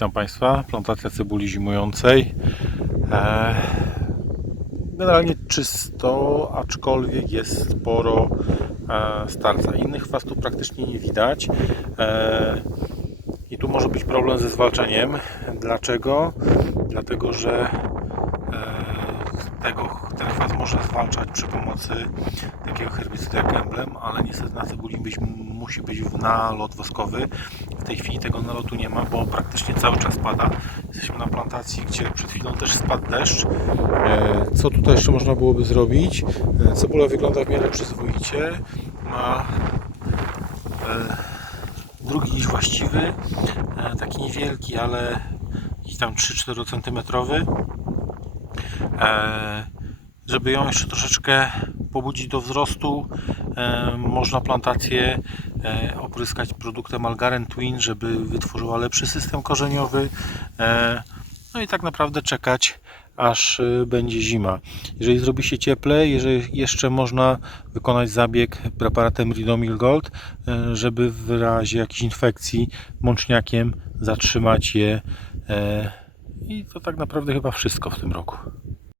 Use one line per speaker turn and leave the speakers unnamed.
Witam Państwa, plantacja cebuli zimującej. E, Generalnie czysto, aczkolwiek jest sporo e, starca. Innych chwastów praktycznie nie widać. E, I tu może być problem ze zwalczaniem. Dlaczego? Dlatego, że tego, ten chwast można zwalczać przy pomocy takiego herbicydu jak emblem, ale niestety na cebuli być, musi być nalot woskowy. Tej chwili tego nalotu nie ma, bo praktycznie cały czas pada. Jesteśmy na plantacji, gdzie przed chwilą też spadł deszcz. E, Co tutaj jeszcze można byłoby zrobić? E, Cebula wygląda w miarę przyzwoicie. Ma e, drugi niż właściwy, taki niewielki, ale jakiś tam 3-4 cm. Żeby ją jeszcze troszeczkę pobudzić do wzrostu, można plantację opryskać produktem Algaren Twin, żeby wytworzyła lepszy system korzeniowy. E, No i tak naprawdę czekać, aż e, będzie zima. Jeżeli zrobi się cieplej, jeżeli jeszcze można wykonać zabieg preparatem Ridomil Gold, e, żeby w razie jakiejś infekcji mączniakiem zatrzymać je. E, I to tak naprawdę chyba wszystko w tym roku.